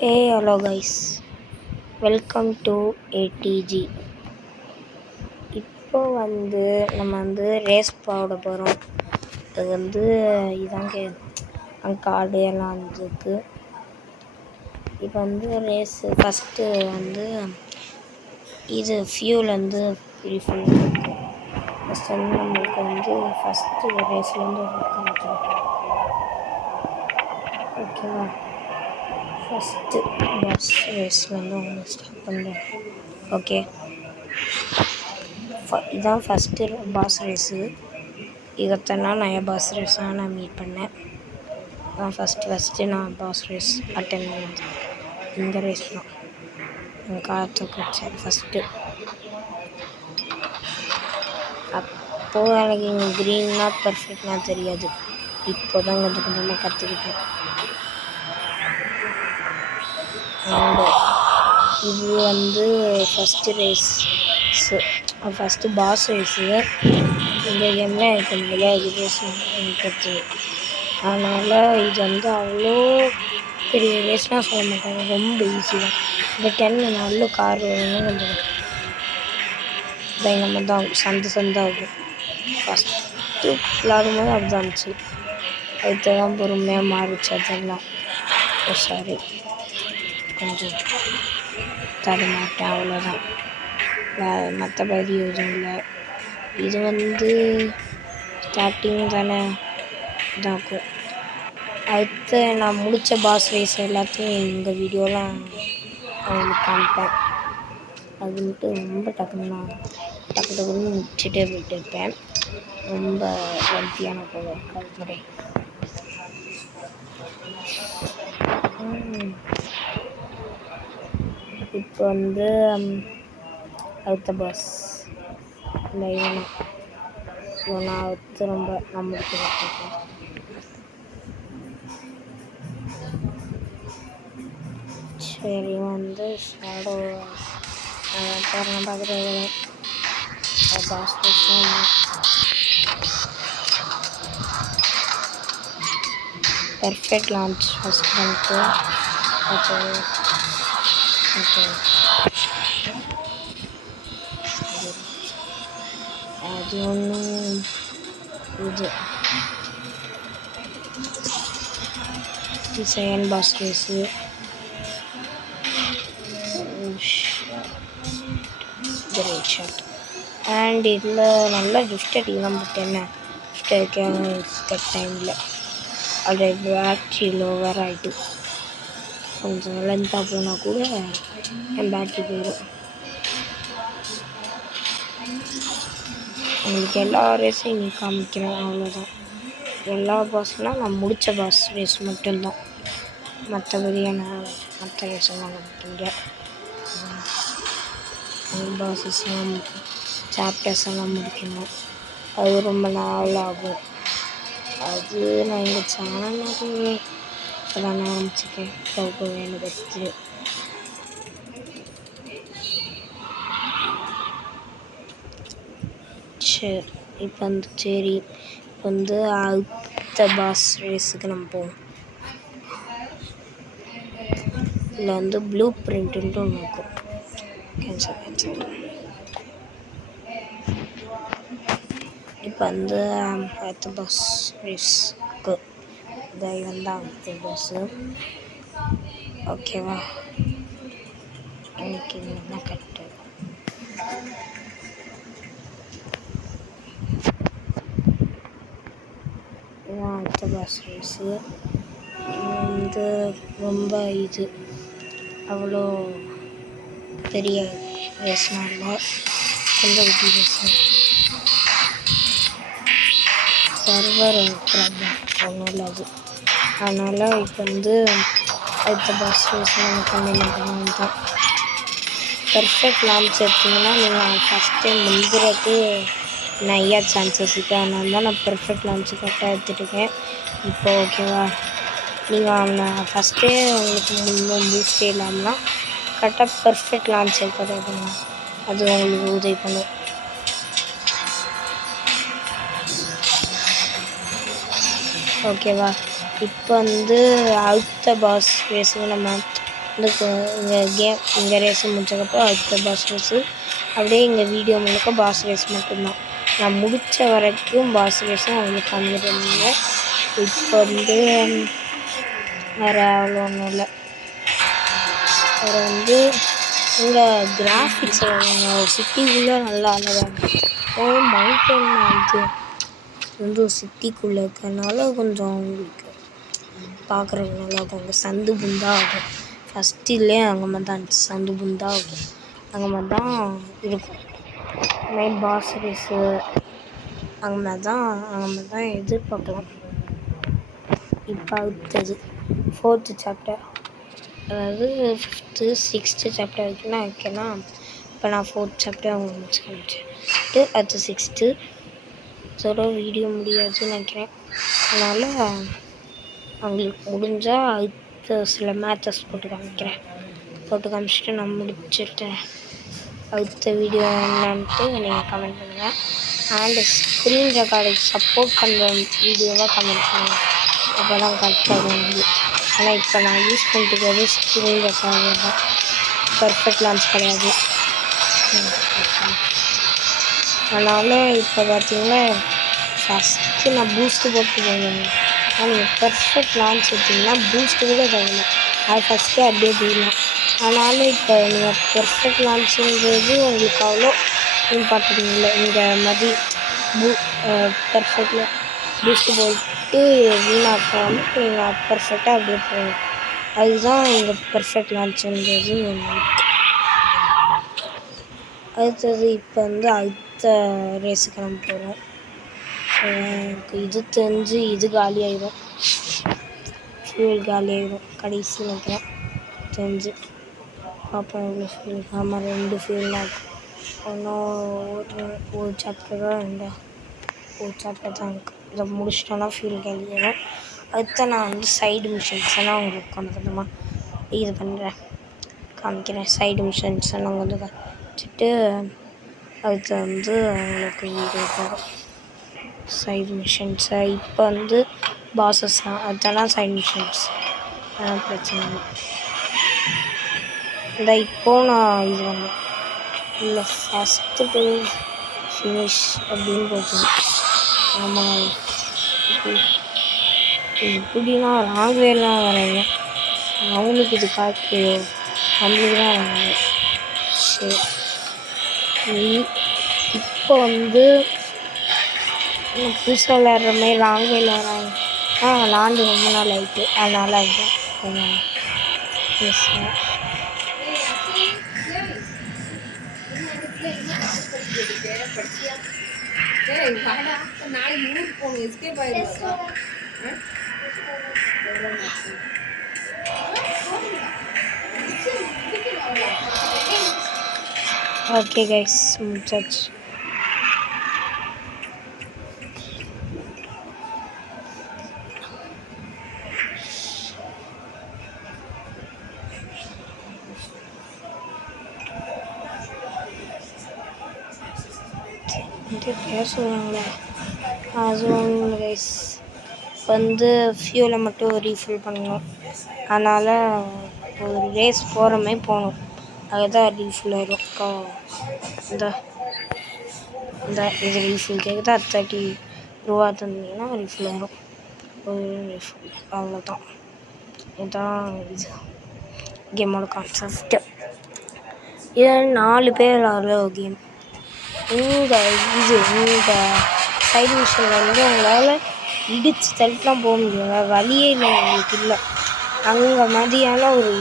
Hello guys, welcome to ATG. இப்போ நம்ம race போட போகிறோம். அது இதாங்க கார்டு எல்லாம் வந்துருக்கு. இப்போ ரேஸு ஃபஸ்ட்டு இது ஃபியூல் ஃபில் இருக்கு. ஃபஸ்ட்டு நம்மளுக்கு ஃபஸ்ட்டு ரேஸ்லேருந்து ஓகேவா. ஃபஸ்ட்டு பாஸ் ரேஸ்லேருந்து ஸ்டார்ட் பண்ணுறேன். ஓகே, இதுதான் ஃபஸ்ட்டு பாஸ் ரேஸு. இதத்தனா நான் பாஸ் ரேஸாக நான் மீட் பண்ணேன். நான் ஃபஸ்ட்டு நான் பாஸ் ரேஸ் அட்டன் பண்ணது இந்த ரேஸ் தான். என் காற்று கிடச்சேன் ஃபஸ்ட்டு. அப்போது எனக்கு இங்கே க்ரீன்னா பர்ஃபெக்டாக தெரியாது. இப்போ தான் கொஞ்சம் கொஞ்சமாக கற்றுக்கிட்டேன். இது first race, first pass race. இந்த கேமில் எனக்கு நிறையா ரேஸ் கற்று. அதனால் இது அவ்வளோ பெரிய ரேஸ்னால் சொல்ல மாட்டாங்க, ரொம்ப ஈஸி தான். இந்த 10 நல்ல கார் வேணும் கொஞ்சம் நம்ம தான் சந்தாகும். ஃபஸ்ட்டு விளாடும்போது அப்படிதான் இருந்துச்சு. அதுக்கு தான் பொறுமையாக மாறிச்சு. அதெல்லாம் சாரி, கொஞ்சம் தடுமாட்டேன், அவ்வளோதான். மற்றபடி எதுவும் இல்லை. இது ஸ்டார்டிங் தானே இதாகும். அடுத்து நான் முடித்த பாஸ் ரேஸ் எல்லாத்தையும் எங்கள் வீடியோலாம் அவங்களுக்கு காமிப்பேன். அது ரொம்ப டக்குன்னு முடிச்சுட்டே போயிட்டு இருப்பேன். ரொம்ப லென்த்தியான கல்முறை. இப்போ அடுத்த பாஸ் இல்லை இவனா. ஸோ நான் அடுத்து நான் முடிச்சுருக்கேன். சரி, ஷேடோ நான் பார்க்குறது பாஸ் பெர்ஃபெக்ட் லான்ச் ஃபஸ்ட் பண்ணிட்டு அது ஒன்றும் இது செகண்ட் பாஸ் ரேஸு. அண்ட் இதில் நல்லா கிஃப்ட் அடிக்கலாம். பட் என்ன கிஃப்ட் அடிக்க டைமில் ஆல்ரெடி பேட்ரி லோவர் ஆகிட்டு கொஞ்சம் லென்த்தாக போனால் கூட என் பேட்ரி போயிடும். உங்களுக்கு எல்லா ரேஸையும் இங்கே காமிக்கிறேன், அவ்வளோதான். எல்லா பாஸ்னால் நான் முடித்த பாஸ் ரேஸ் மட்டும்தான். மற்றபடியான மற்ற ரேஸெல்லாம் முடியல. பாஸஸ் எல்லாம் சாப்டர்ஸ் எல்லாம் முடிக்கணும். அது ரொம்ப நாள் ஆகும். அது நான் எங்கள் சேனலுக்கு இப்போ தான் ஆரம்பிச்சிருக்கேன். இப்போ எனக்கு எடுத்து சரி. இப்போ அடுத்த பாஸ் ரேஸுக்கு நம்ம போவோம். இதில் ப்ளூ பிரிண்ட்டுன்ட்டு ஒன்று இருக்கும். கேன்சல். இப்போ அடுத்த பாஸ் ரேஸ்க்கு இவன் தான் அடுத்த பாஸ்ஸு. ஓகேவா. இன்னைக்கு என்ன கட்டு இதுதான் அடுத்த பாஸ் ரேஸு. இது ரொம்ப அவ்வளோ பெரிய ரேஸ்னால் இல்லை, கொஞ்சம் குட்டி ரேஸு. சர்வர் ப்ராப்ளம் ஒன்றும் இல்லை அது. அதனால் இப்போ அடுத்த பாஸ் ரேஸ் நம்ம கண்டினியூ பண்ணலாம் தான். பெர்ஃபெக்ட் லான்ச் எடுத்திங்கன்னா நீங்கள் ஃபஸ்ட் டைம் முந்துறதுக்கு நிறையா சான்சஸ் இருக்குது. அதனால தான் நான் பெர்ஃபெக்ட் லான்ச்சு கரெக்டாக எடுத்துகிட்ருக்கேன் இப்போ. ஓகேவா. நீங்கள் ஃபஸ்ட்டே உங்களுக்கு பூஸ்டே இல்லாமல்னா கரெக்டாக பெர்ஃபெக்ட் லான்ச் எடுக்கிறது அது உங்களுக்கு உதவி பண்ணும். ஓகேவா. இப்போ அடுத்த பாஸ் ரேஸுக்கு நம்ம இந்த இங்கே கேம் இங்கே ரேஸ் முடிச்சதுக்கப்புறம் அடுத்த பாஸ் ரேஸு அப்படியே எங்கள் வீடியோ முழுக்க பாஸ் ரேஸ் மட்டும்தான். நான் முடித்த வரைக்கும் பாஸ் ரேஸும் அவங்களுக்கு காமிக்கிறேன். இப்போ வந்து வேறு அவ்வளோ ஒன்றும் இல்லை. வேறு வந்து இங்கே கிராஃபிக்ஸ் சிட்டிக்குள்ளே நல்லா அழகாக இருக்கும். மவுண்டன் வந்து ஒரு சிட்டிக்குள்ளே இருக்கிறதுனால கொஞ்சம் உங்களுக்கு பார்க்குறதுக்கு நல்லாயிருக்கும். அங்கே சந்து புந்தா ஆகும். ஃபஸ்ட்டிலே அங்கே மாதிரி தான் சந்து புந்தா ஆகும். அங்கே மாதிரி தான் இருக்கும். நைட் பாஸ் ரேஸு அங்கே மாதிரி தான் எதிர்பார்க்கலாம். இப்போ அடுத்தது 4th சாப்டர், அதாவது 5th 6th சாப்டர் வரைக்கும் நான் வைக்கலாம். இப்போ நான் 4th சாப்டர் அவங்க முடிச்சு காமிச்சிட்டு அடுத்து 6th இதோட வீடியோ முடியாதுன்னு நினைக்கிறேன். அதனால் அவங்களுக்கு முடிஞ்சால் அடுத்த சில மேத்தஸ் போட்டு காமிச்சிட்டு நான் முடிச்சுட்டேன். அடுத்த வீடியோ என்னன்ட்டு நீங்கள் கமெண்ட் பண்ணுங்கள். அண்டு ஸ்க்ரீன் ரெக்கார்டுக்கு சப்போர்ட் பண்ணுற வீடியோவாக கமெண்ட் பண்ணுங்கள். அப்போ தான் கரெக்டாக வந்து. ஆனால் இப்போ நான் யூஸ் பண்ணிட்டு இருக்கிறது ஸ்க்ரீன் ரெக்கார்டு தான், பர்ஃபெக்ட் லான்ச் கிடையாது. அதனால் இப்போ பார்த்தீங்கன்னா ஃபஸ்ட்டு நான் பூஸ்ட்டு போட்டு போகணும். ஆனால் நீங்கள் பர்ஃபெக்ட் லான்ச் எடுத்திங்கன்னா பூஸ்ட்டு கூட தேவையில்லை, அது ஃபஸ்ட்டே அப்படியே போயிடலாம். அதனால் இப்போ நீங்கள் பர்ஃபெக்ட் லான்ச்சுன்றது உங்களுக்கு அவ்வளோ இம்பார்ட்டன்ட் இல்லை. இந்த மாதிரி பர்ஃபெக்டாக பூஸ்ட்டு போட்டு வீணாக்காமல் நீங்கள் பர்ஃபெக்டாக அப்படியே போகணும். அதுதான் இங்கே பர்ஃபெக்ட் லான்ச்சுன்றது ஒன்று. அடுத்தது இப்போ வந்து அடுத்த ரேஸுக்கு நம்ம போகிறோம். எனக்கு இது தெரிஞ்சு இது காலியாயிடும், ஃபியூல் காலியாயிடும் கடைசி நினைக்கிறேன் தெரிஞ்சு. பார்ப்போம் எவ்வளோ ஃபியூல். ஆமாம் 2 ஃபியூல் தான் இருக்குது. ஒன்றும் ஒரு சாப்டர் தான் ஒரு சாப்டர் தான் இருக்குது. இதை முடிச்சிட்டோன்னா ஃபியூல் காலியாயிடும். அடுத்த நான் வந்து சைடு மிஷின்ஸ் எல்லாம் உங்களுக்கு கொஞ்சமாக இது பண்ணுறேன், காமிக்கிறேன். சைடு மிஷின்ஸ் எல்லாம் கொஞ்சம் காமிச்சிட்டு அடுத்து வந்து அவங்களுக்கு வீடியோ போகும். சைடு மிஷின்ஸை இப்போ வந்து பாசஸ் தான், அதெல்லாம் சைடு மிஷின்ஸ், அதெல்லாம் பிரச்சனை இல்லை. இந்த இப்போது நான் இது வந்து இல்லை ஃபஸ்ட்டு ஃபினிஷ் அப்படின்னு போட்டுருவேன். ஆமாம் இப்படின்னா ராங்வேலாம் வரைங்க, அவங்களுக்கு இது காட்டுலையோ நம்மளுக்கு தான் வராங்க. சரி இப்போ வந்து புதுசாக விளையாடுற மாதிரி ராங்வேல வராங்க. விளாண்டு ரொம்ப நாள் ஆகிட்டு, அதனால் அதுதான் பேசுகிறேன். ஓகே கைஸ், முடிச்சாச்சு. பேசுவாங்களே அது ஒன்று கைஸ். வந்து ஃபியூலை மட்டும் ரீஃபில் பண்ணணும். அதனால் ஒரு ரேஸ் போகிறமே போகணும், அதுதான் ரீஃபில் ஆயிடும். இந்த இது ரீஃபில் கேட்குதா 30 ரூபா தந்தீங்கன்னா ரீஃபில் ஆயிடும். ஒரு ரீஃபில் அவ்வளோதான். இதுதான் இது கேமோட கான்செப்ட். இது 4 பேர் விளாட்ற ஒரு கேம். இந்த சைடு மிஷினில் வந்து உங்களால் இடித்து தள்ளிட்டுலாம் போக முடியும், வழியே இல்லை உங்களுக்கு. இல்லை அங்கே மாதிரியான ஒரு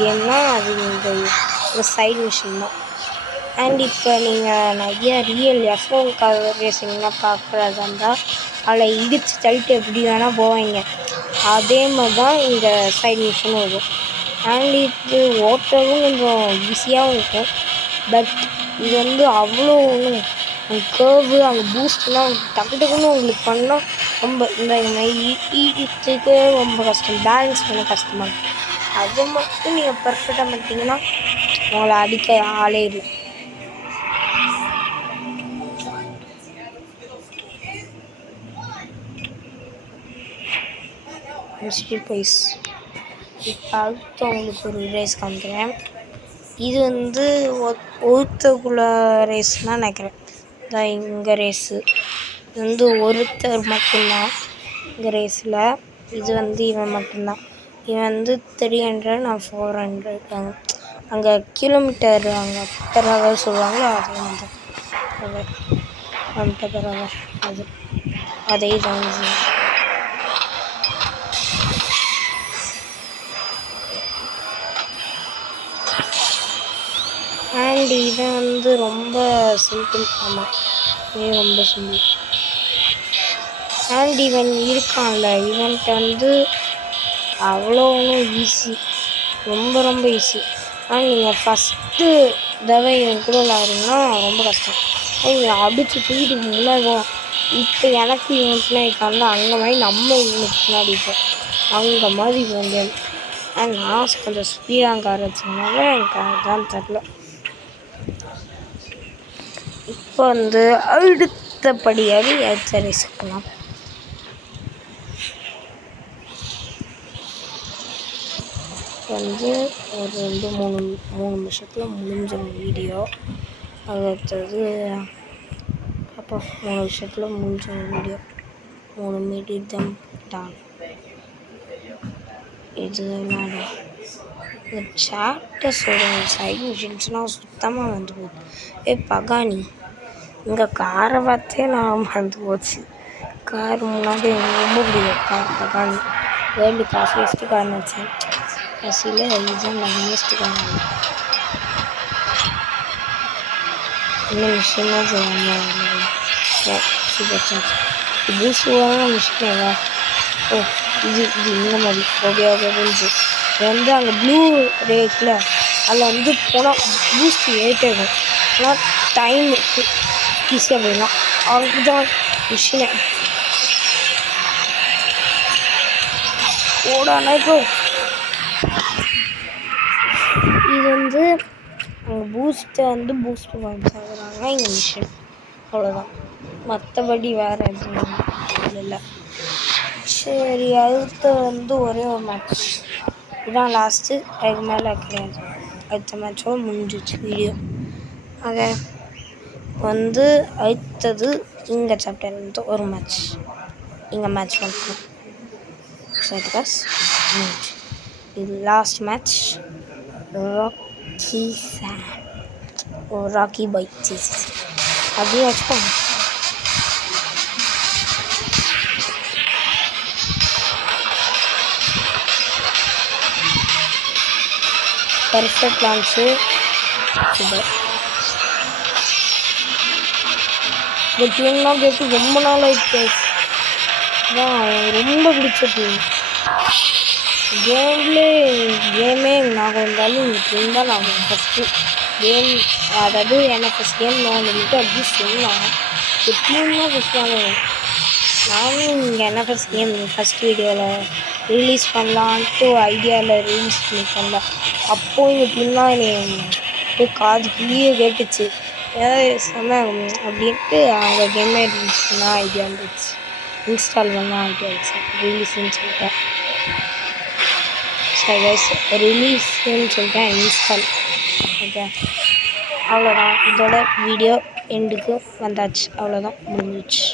கேம்னால் அது இந்த சைடு மிஷின் தான். அண்ட் இப்போ நீங்கள் நிறைய ரியல் F1 கார் ரேசிங்லாம் பார்க்குறதா இருந்தால் அதில் இடித்து தள்ளிட்டு எப்படி வேணால் போவாங்க. அதே மாதிரி தான் இந்த சைடு மிஷினும் வரும். அண்ட் இது ஓட்டவும் கொஞ்சம் ஈஸியாகவும் இருக்கும். பட் இது வந்து அவ்வளோ ஒன்றும் கேர்வு அங்கே பூஸ்ட்லாம் டக்குன்னு உங்களுக்கு பண்ணால் ரொம்ப இந்த ஈட்டுக்கு ரொம்ப கஷ்டம், பேலன்ஸ் பண்ண கஷ்டமாக இருக்கும். அதை மட்டும் நீங்கள் பர்ஃபெக்டாக பண்ணிட்டீங்கன்னா உங்களை அடிக்க ஆளே இல்லை. Mystery Place இப்போ அடுத்து உங்களுக்கு ஒரு ரேஸ் காமிக்கிறேன். இது வந்து ஒருத்தக்குள்ள ரேஸ்னால் நினைக்கிறேன். இதான் இங்கே ரேஸு. இது வந்து ஒருத்தர் மட்டும்தான் இங்கே ரேஸில். இது வந்து இவன் மட்டும்தான். இவன் வந்து 300, நான் 400. அங்கே கிலோமீட்டர் அங்கே பெர் ஹவர் சொல்லுவாங்களோ அதே மாதிரி பெர் ஹவர் அதே தான். அண்ட் இவன் வந்து ரொம்ப சிம்பிள். ஆமாம், இது ரொம்ப சிம்பிள். அண்ட் இவன் இருக்கான்ல, இவன்கிட்ட வந்து அவ்வளோ ஒன்றும் ஈஸி, ரொம்ப ரொம்ப ஈஸி. ஆனால் நீங்கள் ஃபஸ்ட்டு தடவை இவன் கூட விளாட்றீங்கன்னா ரொம்ப கஷ்டம். இவன் அடித்து தூக்கிட்டு முன்னாடி இப்போ எனக்கு இவன் பின்னாடி இருக்கான்ல, அங்கே மாதிரி நம்ம இவனுக்கு பின்னாடி இருப்போம், அங்கே மாதிரி இவன் கேம். அண்ட் நான் கொஞ்சம் ஸ்பீடாக கார் வச்சதுனால எனக்கு அதுதான் தெரில. இப்போ வந்து அடுத்தபடியாக அடுத்த ரேஸ் பண்ணலாம். வந்து ஒரு 2-3 நிமிஷத்தில் முடிஞ்சிடும் வீடியோ. அடுத்தது அப்போ 3 நிமிஷத்தில் முடிஞ்சிடும் வீடியோ. 3 மினிட் தான். இது விளாட இந்த சாப்டர்ஸோட சைட் மிஷின்ஸ்லாம் சுத்தமாக வந்து போகுது. பகானி இங்கே காரை பார்த்தே நான் மறந்து போச்சு. கார் முன்னாடி எனக்கு ரொம்ப பிடிக்கும். Car Pagani world costliest car நினச்சேன். கடைசியில் இதுதான் லக்லியஸ்ட் கார். இன்னும் மிஷின் தான் செய்வாங்க. சூப்பர் சார்ஜ் பூஸ்டான மிஷின் ஏதா. இது இந்த மாதிரி ஓகே புரிஞ்சு. இது வந்து அங்கே ப்ளூ ரேக்கில் அதில் வந்து போனால் பூஸ்ட் ஏறிட்டே இருக்கும். ஆனால் டைம் இருக்குது, ஈஸியாக போயிடலாம். அதுதான் மிஷினை ஓடானோ. இது வந்து அங்கே பூஸ்ட்டை வந்து பூஸ்ட் பாயிண்ட்ஸ் ஆகுறாங்க இங்கே மிஷின், அவ்வளோதான். மற்றபடி வேறு எதுவும் இல்லை. சரி, அடுத்து வந்து ஒரே ஒரு மேட்ச் இதுதான் லாஸ்ட்டு. அதுக்கு மேலே கிடையாது. அடுத்த மேட்சோட முடிஞ்சிச்சு வீடியோ. ஆக வந்து அடுத்தது இங்கே சாப்டர் வந்து ஒரு மேட்ச், இங்கே மேட்ச் பண்ணுறோம். சரி காஸ், இது லாஸ்ட் மேட்ச். ராக்கி பைக் அப்படியே வச்சுக்கோங்க. Perfect launch, super. இந்த டீம்லாம் கேட்டு ரொம்ப நாள் ஆயிடுச்சு. தான் ரொம்ப பிடிச்ச டீம். கேமே நாங்கள் இருந்தாலும் இந்த டீம் தான் நாங்கள் ஃபஸ்ட்டு கேம், அதாவது என்ன ஃபஸ்ட் கேம் நோண்டிட்டு அப்படி சொல்லலாம். இந்த டீம் தான் ஃபஸ்ட் வாங்குவோம். நானும் இங்கே என்ன ஃபஸ்ட் கேம் ஃபஸ்ட் வீடியோவில் ரிலீஸ் பண்ணலான்ட்டு ஐடியாவில் ரிலீஸ் பண்ணிக்கல. அப்போது இந்த டீம்லாம் என்னை காதுக்குள்ளேயே கேட்டுச்சு. ஏதாவது செம்ம அப்படின்ட்டு அவங்க கேமே ரிலீஸ் பண்ண ஐடியா இருந்துச்சு, இன்ஸ்டால் பண்ண ஐடியா இருந்துச்சு. ரிலீஸ்ன்னு சொல்லிட்டேன். சரி கைஸ், ரிலீஸ்ன்னு சொல்லிட்டேன், இன்ஸ்டால். ஓகே, அவ்வளோதான். இதோட வீடியோ எண்டுக்கு வந்தாச்சு. அவ்வளோதான், முடிஞ்சிச்சு.